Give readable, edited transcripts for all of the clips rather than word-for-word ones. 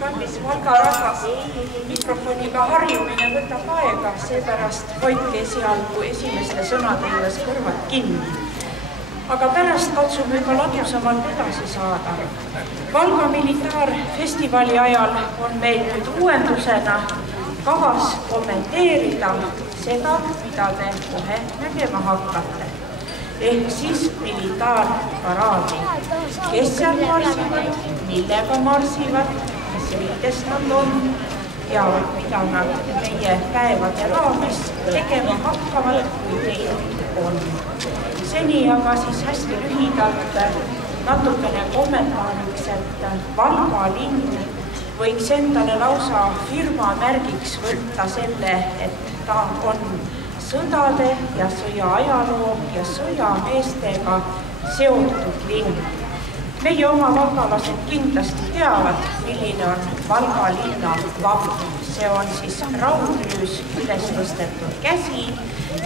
Kallis Valga rahvas, mikrofoniga harjumine võtab aega, seepärast hoidke esialgu esimeste sõnade juures kõrvad kinni. Aga pärast katsume juba ladusamalt edasi saada. Valga militaarfestivali ajal on meil nüüd uuendusena kavas kommenteerida seda, mida te kohe nägema hakkate. Ehk siis militaarparaadi. Kes seal marsivad, millega marsivad, mis riidest nad on ja mida nad meie päevade raames tegema hakkavad, kui teil on. Seni aga siis hästi lühidalt natukene kommentaariks, et Valga linn võiks endale lausa firma märgiks võtta selle, et ta on sõdade ja sõja ajaloo ja sõjameestega seotud linn. Meie oma valgalased kindlasti teavad, milline on Valga linna vapp. See on siis raudlüüs üles tõstetud käsi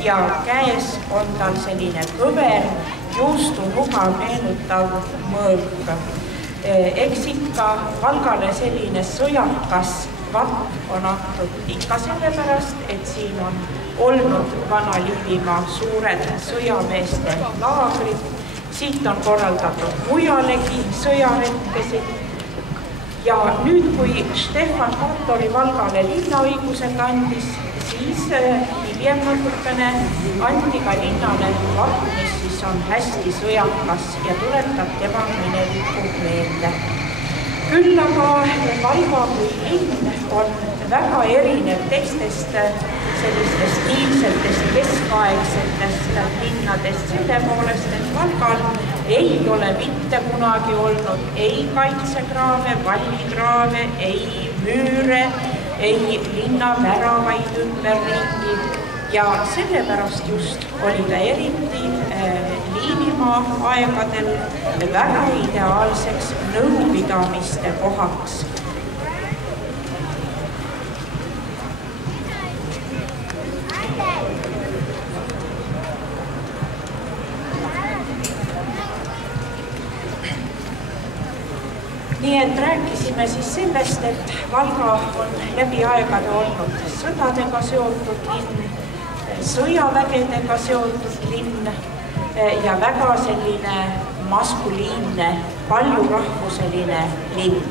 ja käes on tal selline kõver, juustunuga meenutav mõõk. Eks ikka Valgale selline sõjakas vapp on antud ikka sellepärast, et siin on olnud Vana-Liivimaa suured sõjameeste laagrid. Siit on korraldatud mujalegi sõjaretkesid. Ja nüüd, kui Stefan Batori Valgale linnaõigused andis, siis hiljem natukene andi ka linnale vapp, mis siis on hästi sõjakas ja tuletab tema minevikku meelde. Küll aga Valga kui linn on väga erinev teistest sellistest stiilsetest keskaegsetest linnadest selle poolest, et Valgal ei ole mitte kunagi olnud ei kaitsekraave, vallikraave, ei müüre, ei linnaväravaid ümberringi ja sellepärast just oli ta eriti Liivimaa aegadel väga ideaalseks nõupidamiste kohaks. Nii et rääkisime siis sellest, et Valga on läbi aegade olnud sõdadega seotud linn, sõjavägedega seotud linn ja väga selline maskuliinne, paljurahvuseline linn.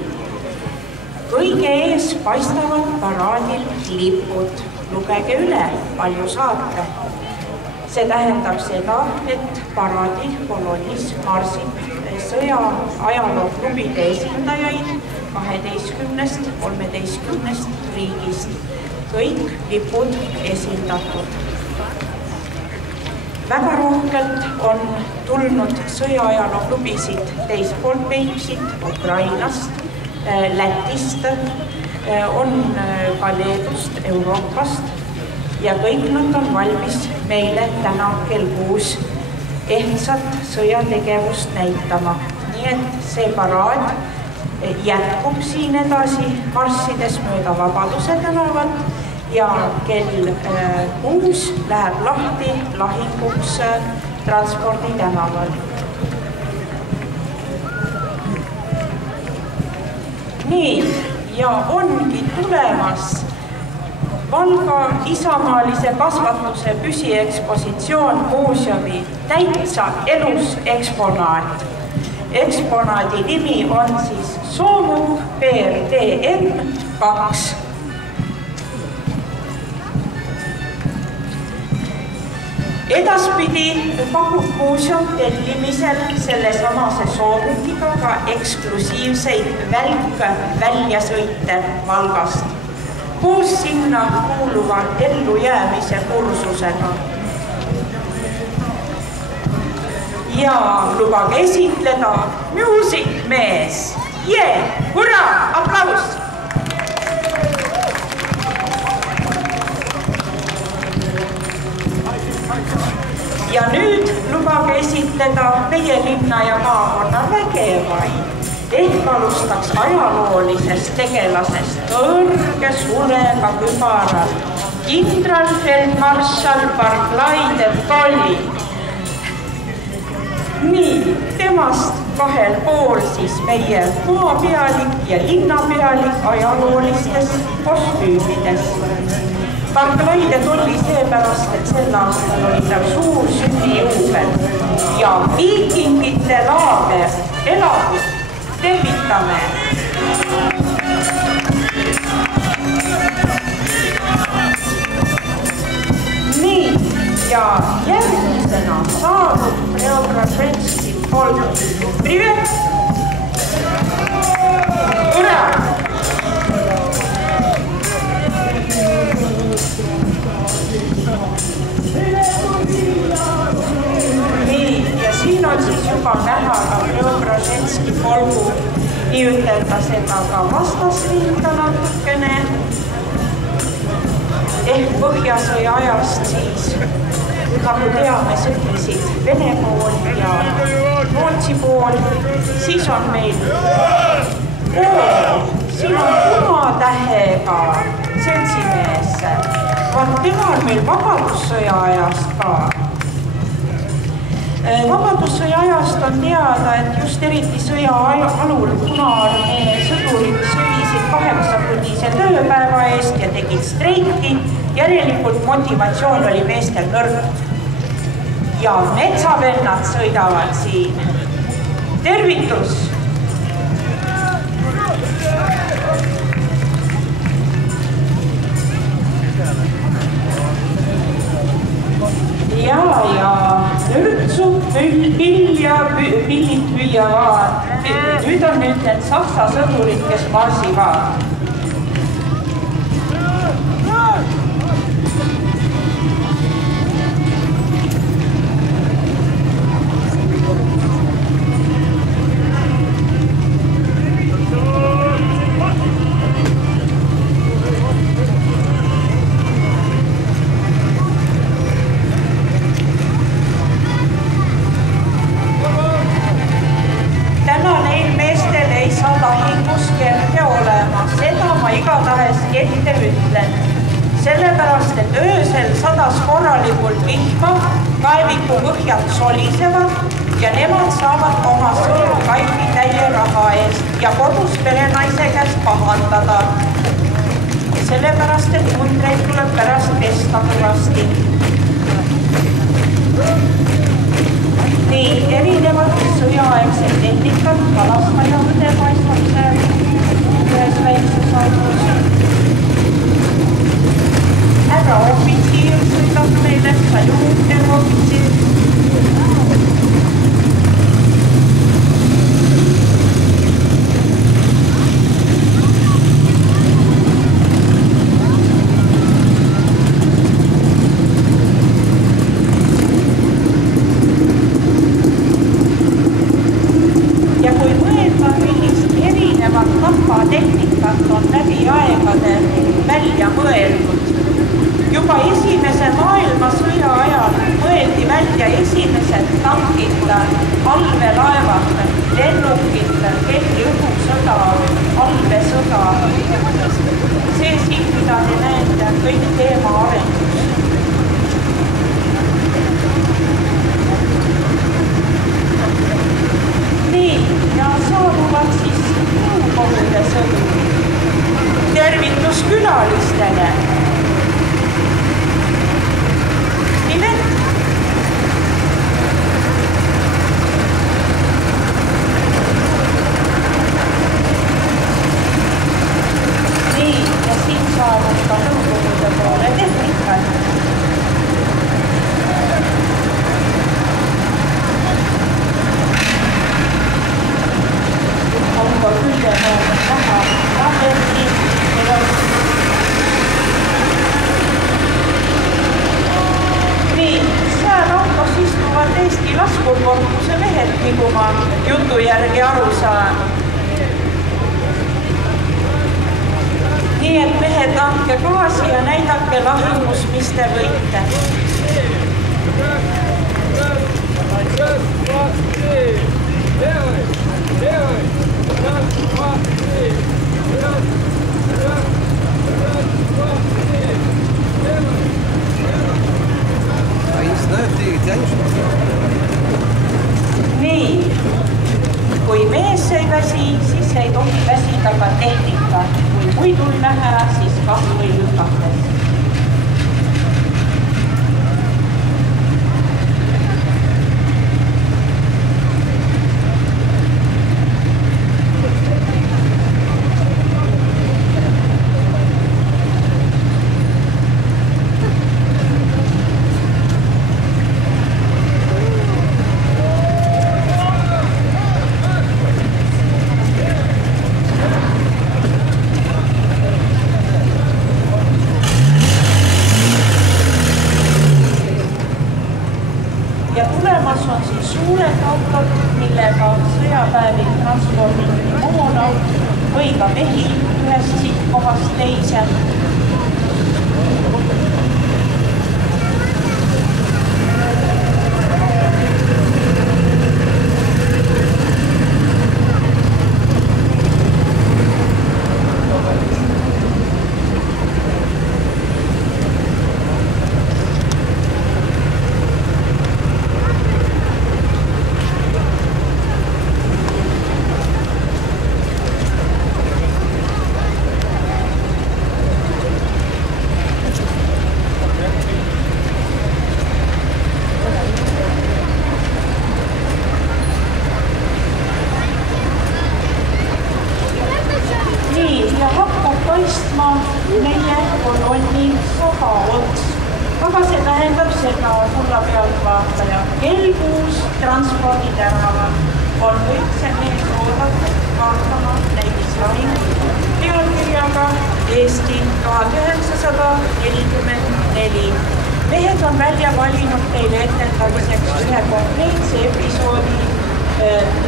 Kõige ees paistavad paraadil lipud. Lugege üle, palju saate. See tähendab seda, et paraadi kolonnis marsib sõja ajalooklubide esindajaid 12–13 riigist. Kõik lipud esindatud. Väga rohkelt on tulnud sõja-ajalooklubisid teispoolt Peipsit, Ukrainast, Lätist, on ka Leedust, Euroopast ja kõik nad on valmis meile täna kell 6 ehtsat sõjategevust näitama. Nii et see paraad jätkub siin edasi marssides mööda Vabaduse tänavat ja kell 6 läheb lahti lahinguks Transpordi tänaval. Nii, ja ongi tulemas Valga isamaalise kasvatuse püsiekspositsioon muuseumi täitsa elus eksponaat. Eksponaadi nimi on siis Soomu PRDM 2. Edaspidi pakub muuseum tellimisel sellesamase Soomukiga ka eksklusiivseid väljasõite Valgast. Koos sinna kuuluva ellujäämise kursusega. Ja lubage esitleda Music Mees. Hurra! Aplaus! Ja nüüd lubage esitleda meie linna ja maakonna vägevaid. Ehk alustaks ajaloolisest tegelasest kõrge sulega kübaral kindralfeldmarssal Barclay de Tolly. Nii, temast kahel pool siis meie maapealik ja linnapealik ajaloolistes kostüümides. Barclay'de tuli seepärast, et sel aastal oli tal suur sünnijuubel ja viikingite laager elagu, tervitame! Nii, ja järgmisena saabub Preobrazhenski folk. Privet! Ura! Nii, ja siin on siis juba näha ka Preobrazhenski folgu nii ütelda seda ka vastasrinda natukene. Ehk Põhjasõja ajast siis, nagu teame, sõdisid Vene pool ja Rootsi pool. Siis on meil siin on punatähega seltsimees. Tema on meil Vabadussõja ajast ka. Vabadussõja ajast on teada, et just eriti sõja alul Punaarmee sõdurid sõdisid 8-tunnise tööpäeva eest ja tegid streiki. Järelikult motivatsioon oli meestel nõrk. Ja metsavennad sõidavad siin. Tervitus! Ja lürtsub pill ja pillid püüavad. Nüüd on need saksa sõdurid, kes marsivad. Ette ütlen, sellepärast, et öösel sadas korralikult vihma, kaeviku põhjad solisevad ja nemad saavad oma sõjakaifi täie raha eest ja kodus perenaise käest pahandada. Sellepärast, et mundreid tuleb pärast pesta kõvasti. Nii, erinevad sõjaaegsed tehnikat kalastajahde paistab ühes väikses autos. Härra ofitsiir sõidab meile, saluut, härra ofitsiir. Ja kui mõelda, millist erinevat tapatehnikat on läbi aegade välja mõeldud, juba esimese maailmasõja ajal mõeldi välja esimesed tankid, allveelaevad, lennukid, tehti õhusõda, allvesõda. See siin, mida te näete, on kõik teema arengus. Nii, ja saabuvad siis Nõukogude sõdurid. Tervitus külalistele! Eesti laskurkorpuse mehed, nagu ma jutu järgi aru saan. Nii et mehed, andke gaasi ja näidake lahingus, mis te võite. А я не знаю, ты тянешь? käsi, siis ei tohi väsida ka tehnika. Kui muidu ei lähe, siis kas või lükates. On siis suured autod, millega sõjapäevil transporditi moona või ka mehi ühest sihtkohast teise. Meie kolonni sogaots. Aga see tähendab seda sulla pealtvaataja. Kelguus transporditäravad on üldse mees oodatud vaatama näiteks lahingu pealkirjaga Eesti 1944. Mehed on välja valinud teile etendamiseks ühe konkreetse episoodi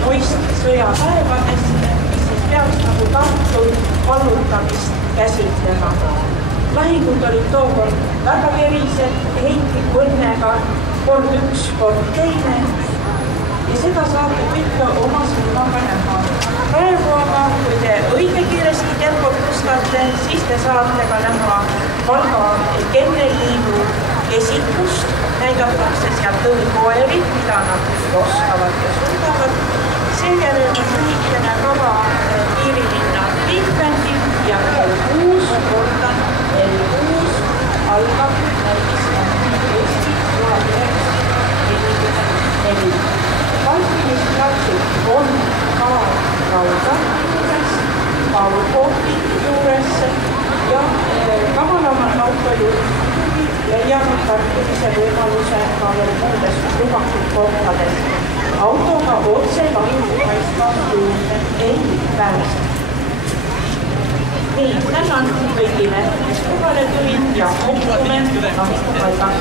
noist sõjapäevadest, mis siis peaks nagu Tartu vallutamist käsitlema. Lahingud olid tookord väga verised, heitliku õnnega, kord üks, kord teine. Ja seda saate kõik oma silmaga näha. Praegu aga, kui te õige kiiresti tempot tõstate, siis te saate ka näha Valga kenneliidu esitlust. Näidatakse seal tõukoeri, mida nad oskavad ja suudavad. Seejärel on lühikene kava Piirilinna liikmendi ja kell 6, kordan, kell 6 algab näiteks Eesti 1944. Valmimisplatsid on ka Rauda juures, Paul-Kooti juures ja kavalamal autojuht leiavad tarkumise võimaluse ka veel muudes lubatud kohtades. Autoga otse lahingupaistvalt juurde ei pääse. Nii, tänan kõigile, kes kohale tulid ja kohtume lahingupaigas.